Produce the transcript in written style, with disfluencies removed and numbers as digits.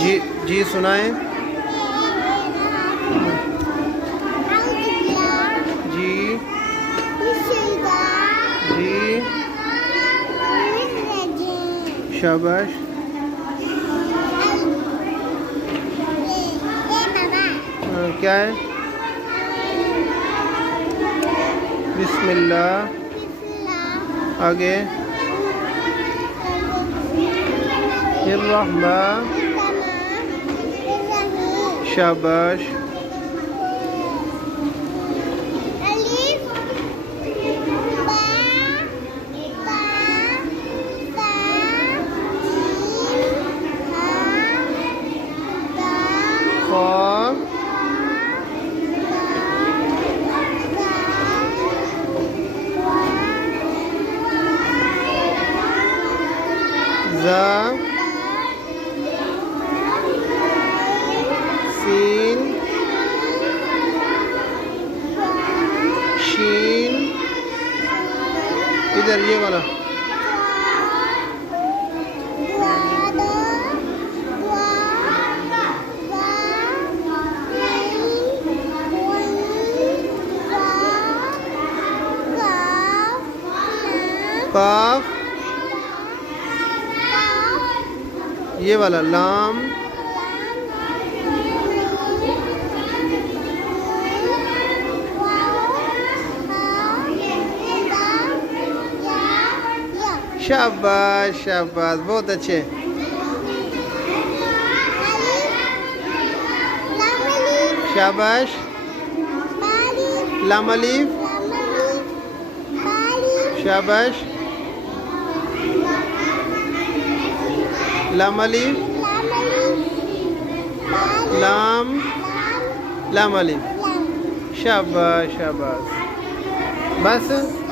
जी जी सुनाए। जी जी शाबाश। क्या है? बिस्मिल्लाह। आगे इर्रहमान। शाबाश। ख ज़ा सीन शीन। इधर ये वाला। काफ। ये वाला लाम। शाबाश शाबाश, बहुत अच्छे। शाबाश। लाम अलीफ। शाबाश। लाम अलीफ लाम लाम अलीफ। शाबाश शाबाश। बस।